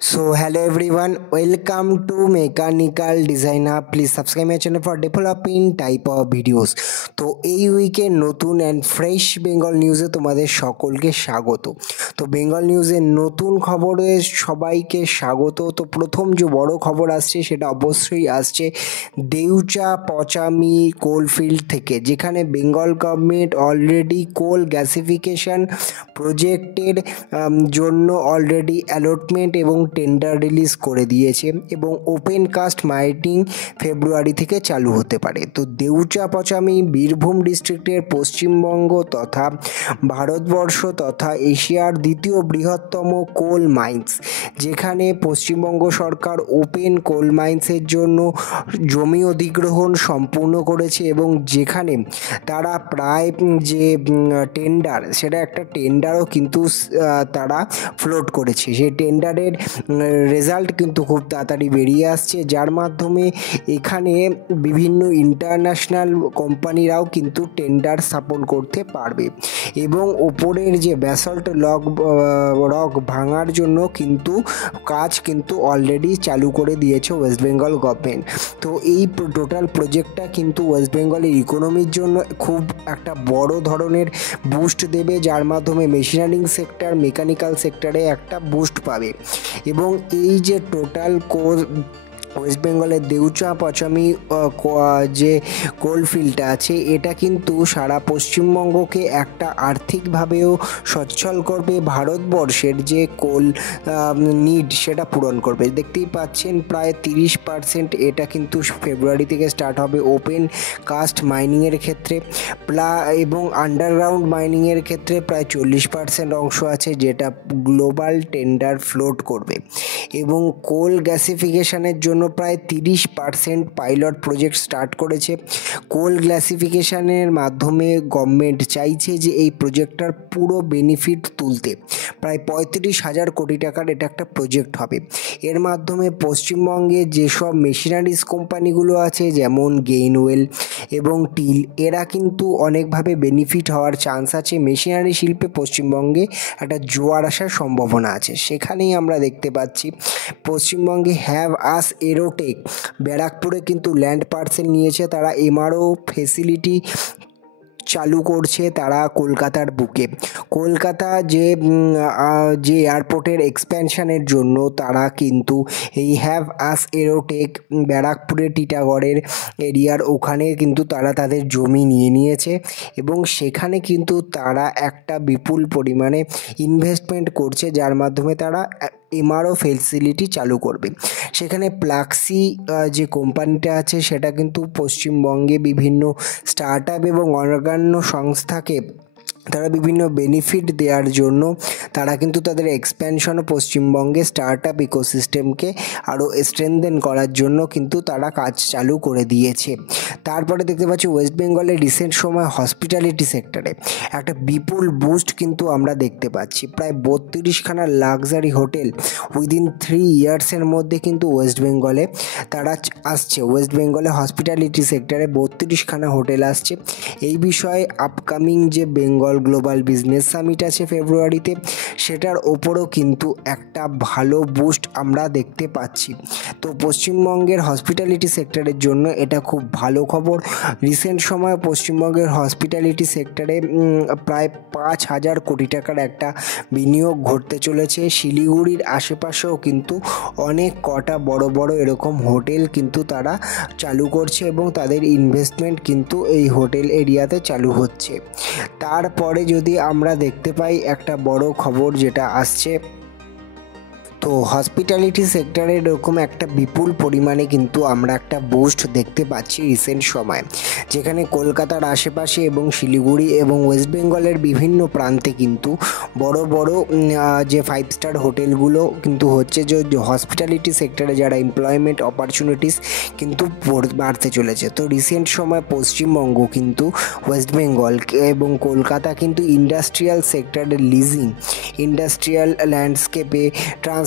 So hello everyone, welcome to Mechanical Designer. Please subscribe my channel for developing type of videos. তো এই উইকে নতুন and fresh Bengal নিউজে তোমাদের সকলকে স্বাগত। তো বেঙ্গল নিউজের নতুন খবরে সবাইকে স্বাগত। তো প্রথম যে বড় খবর আসছে সেটা অবশ্যই আসছে দেউচা পচামি কোলফিল্ড থেকে, যেখানে বেঙ্গল গভর্নমেন্ট অলরেডি কোল গ্যাসিফিকেশন প্রজেক্টের জন্য অলরেডি অ্যালটমেন্ট এবং টেন্ডার রিলিজ করে দিয়েছে এবং ওপেন কাস্ট মাইনিং ফেব্রুয়ারি থেকে চালু হতে পারে। তো দেউচা পচামি বীরভূম ডিস্ট্রিক্টের পশ্চিমবঙ্গ তথা ভারতবর্ষ তথা এশিয়ার দ্বিতীয় বৃহত্তম কোল মাইন্স, যেখানে পশ্চিমবঙ্গ সরকার ওপেন কোল মাইন্সের জন্য জমি অধিগ্রহণ সম্পূর্ণ করেছে এবং যেখানে তারা প্রায় যে টেন্ডার, সেটা একটা টেন্ডারও কিন্তু তারা ফ্লোট করেছে। সেই টেন্ডারের রেজাল্ট কিন্তু খুব তাড়াতাড়ি বেরিয়ে আসছে, যার মাধ্যমে এখানে বিভিন্ন ইন্টারন্যাশনাল কোম্পানিরাও কিন্তু টেন্ডার স্থাপন করতে পারবে এবং ওপরের যে ব্যাসল্ট রক ভাঙার জন্য কিন্তু কাজ কিন্তু অলরেডি চালু করে দিয়েছে ওয়েস্ট বেঙ্গল গভর্নমেন্ট। তো এই টোটাল প্রজেক্টটা কিন্তু ওয়েস্ট বেঙ্গলের ইকোনমির জন্য খুব একটা বড় ধরনের বুস্ট দেবে, যার মাধ্যমে মেশিনারিং সেক্টর, মেকানিক্যাল সেক্টরে একটা বুস্ট পাবে। এবং এই যে টোটাল ওয়েস্ট বেঙ্গলের দেউচা পচামি যে কোলফিল্ডটা আছে, এটা কিন্তু সারা পশ্চিমবঙ্গকে একটা আর্থিকভাবেও সচ্ছল করবে, ভারতবর্ষের যে কোল নিড সেটা পূরণ করবে। দেখতেই পাচ্ছেন প্রায় 30% এটা কিন্তু ফেব্রুয়ারি থেকে স্টার্ট হবে ওপেন কাস্ট মাইনিংয়ের ক্ষেত্রে, এবং আন্ডারগ্রাউন্ড মাইনিংয়ের ক্ষেত্রে প্রায় 40% অংশ আছে যেটা গ্লোবাল টেন্ডার ফ্লোট করবে। এবং কোল গ্যাসিফিকেশনের জন্য প্রায় 30% পাইলট প্রজেক্ট স্টার্ট করেছে। কোল গ্যাসিফিকেশনের মাধ্যমে গভর্নমেন্ট চাইছে যে এই প্রজেক্টটার পুরো বেনিফিট তুলতে। প্রায় 35,000 কোটি টাকার এটা একটা প্রজেক্ট হবে। এর মাধ্যমে পশ্চিমবঙ্গে যেসব মেশিনারিজ কোম্পানিগুলো আছে, যেমন গেইনওয়েল এবং টিল, এরা কিন্তু অনেকভাবে বেনিফিট হওয়ার চান্স আছে। মেশিনারি শিল্পে পশ্চিমবঙ্গে একটা জোয়ার আসার সম্ভাবনা আছে। সেখানেই আমরা দেখতে পাচ্ছি পশ্চিমবঙ্গে হ্যাভ আস এরোটেক ব্যারাকপুরে কিন্তু ল্যান্ড পার্সেল নিয়েছে, তারা এমআরও ফেসিলিটি চালু করছে তারা কলকাতার বুকে। কলকাতা যে এয়ারপোর্টের এক্সপ্যানশনের জন্য তারা কিন্তু এই হ্যাভ আস এরোটেক ব্যারাকপুরে টিটাগড়ের এরিয়ার ওখানে কিন্তু তারা তাদের জমি নিয়ে নিয়েছে এবং সেখানে কিন্তু তারা একটা বিপুল পরিমাণে ইনভেস্টমেন্ট করছে, যার মাধ্যমে তারা এমআরও ফেসিলিটি চালু করবে। সেখানে প্লাক্সি যে কোম্পানিটা আছে সেটা কিন্তু পশ্চিমবঙ্গে বিভিন্ন স্টার্ট আপ এবং অন্যান্য সংস্থাকে তারা বিভিন্ন বেনিফিট দেওয়ার জন্য তারা কিন্তু তাদের এক্সপ্যানশনও পশ্চিমবঙ্গে স্টার্ট আপ ইকোসিস্টেমকে আরও স্ট্রেনথেন করার জন্য কিন্তু তারা কাজ চালু করে দিয়েছে। তারপরে দেখতে পাচ্ছি ওয়েস্ট বেঙ্গলের রিসেন্ট সময় হসপিটালিটি সেক্টরে একটা বিপুল বুস্ট কিন্তু আমরা দেখতে পাচ্ছি। প্রায় 32খানা লাক্সারি হোটেল উইদিন 3 ইয়ার্সের মধ্যে কিন্তু ওয়েস্ট বেঙ্গলে তারা আসছে। ওয়েস্ট বেঙ্গলে হসপিটালিটি সেক্টরে 32খানা হোটেল আসছে। এই বিষয়ে আপকামিং যে বেঙ্গল গ্লোবাল বিজনেস সামিট আছে ফেব্রুয়ারিতে, সেটার ওপরও কিন্তু একটা ভালো বুস্ট আমরা দেখতে পাচ্ছি। তো পশ্চিমবঙ্গের হসপিটালিটি সেক্টরের জন্য এটা খুব ভালো খবর। রিসেন্ট সময়ে পশ্চিমবঙ্গের হসপিটালিটি সেক্টরে প্রায় 5,000 কোটি টাকার একটা বিনিয়োগ ঘটতে চলেছে। শিলিগুড়ির আশেপাশেও কিন্তু অনেক কটা বড় বড় এরকম হোটেল কিন্তু তারা চালু করছে এবং তাদের ইনভেস্টমেন্ট কিন্তু এই হোটেল এরিয়াতে চালু হচ্ছে। তারপরে যদি আমরা দেখতে পাই একটা বড় খবর যেটা আসছে, তো হসপিটালিটি সেক্টরে এরকম একটা বিপুল পরিমাণে কিন্তু আমরা একটা বুস্ট দেখতে পাচ্ছি রিসেন্ট সময়, যেখানে কলকাতার আশেপাশে এবং শিলিগুড়ি এবং ওয়েস্ট বেঙ্গলের বিভিন্ন প্রান্তে কিন্তু বড় বড় যে 5 স্টার হোটেলগুলো কিন্তু হচ্ছে, যে হসপিটালিটি সেক্টরে যারা এমপ্লয়মেন্ট অপরচুনিটিস কিন্তু বাড়তে চলেছে। তো রিসেন্ট সময় পশ্চিমবঙ্গ কিন্তু ওয়েস্ট বেঙ্গল এবং কলকাতা কিন্তু ইন্ডাস্ট্রিয়াল সেক্টরের লিজিং, ইন্ডাস্ট্রিয়াল ল্যান্ডস্কেপে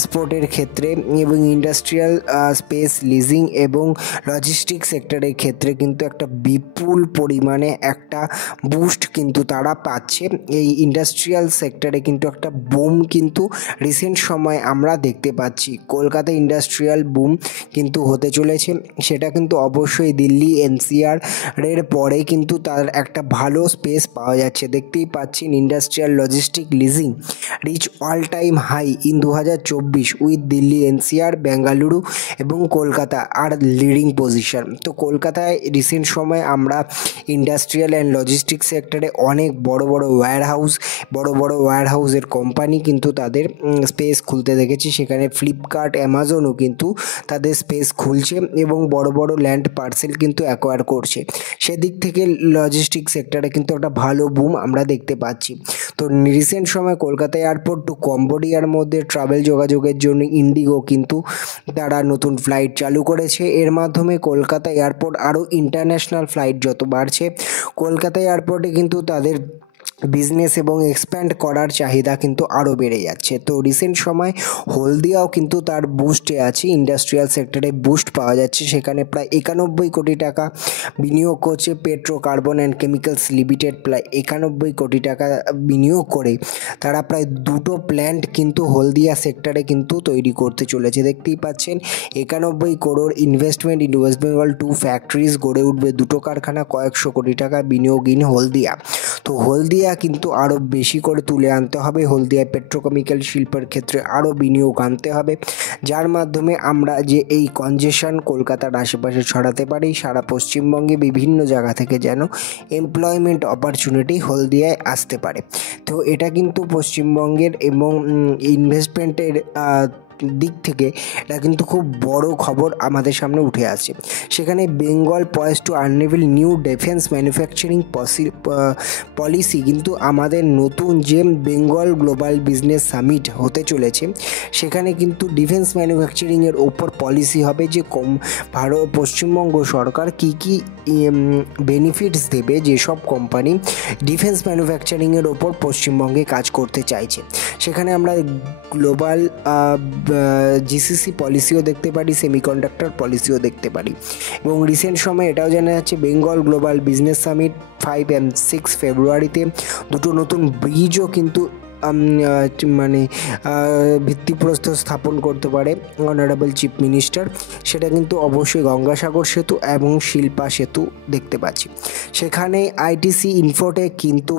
ট্রান্সপোর্টের ক্ষেত্রে এবং ইন্ডাস্ট্রিয়াল স্পেস লিজিং এবং লজিস্টিক সেক্টরের ক্ষেত্রে কিন্তু একটা বিপুল পরিমাণে একটা বুস্ট কিন্তু তারা পাচ্ছে। এই ইন্ডাস্ট্রিয়াল সেক্টরে কিন্তু একটা বুম কিন্তু রিসেন্ট সময় আমরা দেখতে পাচ্ছি। কলকাতা ইন্ডাস্ট্রিয়াল বুম কিন্তু হতে চলেছে, সেটা কিন্তু অবশ্যই দিল্লি এনসিআর এর পরে কিন্তু তার একটা ভালো স্পেস পাওয়া যাচ্ছে। দেখতেই পাচ্ছেন industrial logistic leasing reach all time high in 2024 with Delhi NCR, Bengaluru এবং কলকাতা আর লিডিং পজিশন। তো কলকাতায় রিসেন্ট সময় আমরা ইন্ডাস্ট্রিয়াল অ্যান্ড লজিস্টিক সেক্টরে অনেক বড় বড় ওয়্যার হাউসের কোম্পানি কিন্তু তাদের স্পেস খুলতে দেখেছি। সেখানে ফ্লিপকার্ট, অ্যামাজনও কিন্তু তাদের স্পেস খুলছে এবং বড় বড় ল্যান্ড পার্সেল কিন্তু অ্যাকোয়ার করছে। সেদিক থেকে লজিস্টিক সেক্টরে কিন্তু একটা ভালো বুম আমরা দেখতে পাচ্ছি। তো রিসেন্ট সময় কলকাতা এয়ারপোর্ট টু কম্বোডিয়ার মধ্যে ট্রাভেল যোগাযোগের জন্য ইন্ডিগো কিন্তু তারা নতুন ফ্লাইট চালু করেছে। এর মাধ্যমে কলকাতা এয়ারপোর্ট আরও ইন্টারন্যাশনাল ফ্লাইট যত বাড়ছে, কলকাতা এয়ারপোর্টে কিন্তু তাদের বিজনেস এবং এক্সপ্যান্ড করার চাহিদা কিন্তু আরও বেড়ে যাচ্ছে। তো রিসেন্ট সময় হলদিয়াও কিন্তু তার বুস্টে আছে, ইন্ডাস্ট্রিয়াল সেক্টরে বুস্ট পাওয়া যাচ্ছে। সেখানে প্রায় 91 কোটি টাকা বিনিয়োগ করছে petro carbon and chemicals limited. প্রায় 91 কোটি টাকা বিনিয়োগ করে তারা প্রায় 2টো প্ল্যান্ট কিন্তু হলদিয়া সেক্টরে কিন্তু তৈরি করতে চলেছে। দেখতেই পাচ্ছেন 91 crore investment in West Bengal, 2 factories গড়ে উঠবে, 2টো কারখানা, কয়েকশো কোটি টাকা বিনিয়োগ ইন হলদিয়া। তো হলদিয়া কিন্তু আরও বেশি করে তুলে আনতে হবে, হলদিয়া পেট্রোকেমিক্যাল শিল্পের ক্ষেত্রে আরও বিনিয়োগ আনতে হবে, যার মাধ্যমে আমরা যে এই কনজেশন কলকাতার আশেপাশে ছড়াতে পারি, সারা পশ্চিমবঙ্গে বিভিন্ন জায়গা থেকে যেন এমপ্লয়মেন্ট অপরচুনিটি হলদিয়ায় আসতে পারে। তো এটা কিন্তু পশ্চিমবঙ্গের এবং ইনভেস্টমেন্টের দিক থেকে এটা কিন্তু খুব বড় খবর আমাদের সামনে উঠে আসছে। সেখানে Bengal poised to unveil new defence manufacturing policy কিন্তু আমাদের নতুন যে বেঙ্গল গ্লোবাল বিজনেস সামিট হতে চলেছে, সেখানে কিন্তু ডিফেন্স ম্যানুফ্যাকচারিংয়ের ওপর পলিসি হবে যে পশ্চিমবঙ্গ সরকার কী কী বেনিফিটস দেবে যেসব কোম্পানি ডিফেন্স ম্যানুফ্যাকচারিংয়ের ওপর পশ্চিমবঙ্গে কাজ করতে চাইছে। সেখানে আমরা গ্লোবাল জিসিসি পলিসিও দেখতে পারি, সেমিকন্ডাক্টর পলিসিও দেখতে পারি। এবং রিসেন্ট সময় এটাও জানা যাচ্ছে Bengal global business summit 5 and 6 ফেব্রুয়ারিতে 2টো নতুন ব্রিজও কিন্তু ভিত্তিপ্রস্তর স্থাপন করতে পারে অনারেবল চিফ মিনিস্টার। সেটা কিন্তু অবশ্যই গঙ্গাসাগর সেতু এবং শিল্পা সেতু দেখতে পাচ্ছি। সেখানে আইটিসি ইনফোটেক কিন্তু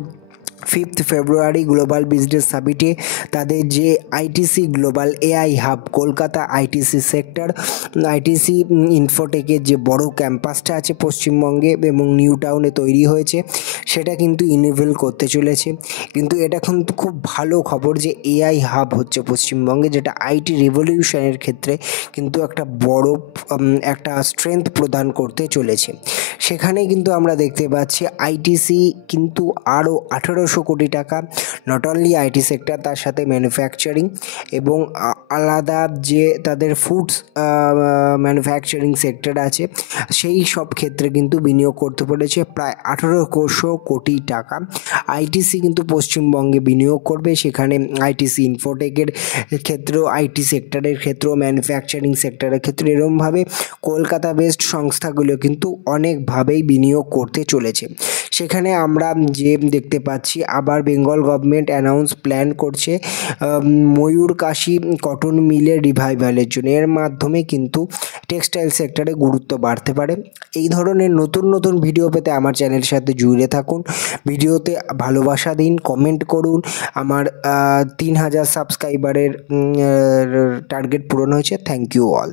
5 ফেব্রুয়ারি গ্লোবাল বিজনেস সামিটে তাদের যে ITC global AI hub Kolkata ITC sector, ITC ইনফোটেকের যে বড় ক্যাম্পাসটা আছে পশ্চিমবঙ্গে এবং নিউ টাউনে তৈরি হয়েছে, সেটা কিন্তু ইনভেল করতে চলেছে। কিন্তু এটা কিন্তু খুব ভালো খবর যে এআই হাব হচ্ছে পশ্চিমবঙ্গে, যেটা আইটি রেভলিউশনের ক্ষেত্রে কিন্তু একটা বড় একটা স্ট্রেংথ প্রদান করতে চলেছে। সেখানে কিন্তু আমরা দেখতে পাচ্ছি আইটিসি কিন্তু আরও 1800 কোটি টাকা, নট অনলি আইটি সেক্টর, তার সাথে ম্যানুফ্যাকচারিং এবং আলাদা যে তাদের ফুডস ম্যানুফ্যাকচারিং সেক্টর আছে সেই সব ক্ষেত্রে কিন্তু বিনিয়োগ করতে পেরেছে প্রায় 1800 কোটি টাকা। আইটিসি কিন্তু পশ্চিমবঙ্গে বিনিয়োগ করবে, সেখানে আইটিসি ইনফোটেকের ক্ষেত্রেও, আইটি সেক্টরের ক্ষেত্রেও, ম্যানুফ্যাকচারিং সেক্টরের ক্ষেত্রে এরকমভাবে কলকাতা বেসড সংস্থাগুলো কিন্তু অনেকভাবেই বিনিয়োগ করতে চলেছে। সেখানে আমরা যে দেখতে পাচ্ছি আবার বেঙ্গল গভর্নমেন্ট প্ল্যান করছে ময়ূর কাশী কটন মিলের রিভাইভালের জন্য। এর মাধ্যমে কিন্তু টেক্সটাইল সেক্টরে গুরুত্ব বাড়তে পারে। এই ধরনের নতুন নতুন ভিডিও পেতে আমার চ্যানেলের সাথে জুড়ে থাকুন, ভিডিওতে ভালোবাসা দিন, কমেন্ট করুন। আমার 3000 সাবস্ক্রাইবারের টার্গেট পূরণ হয়েছে। Thank you all.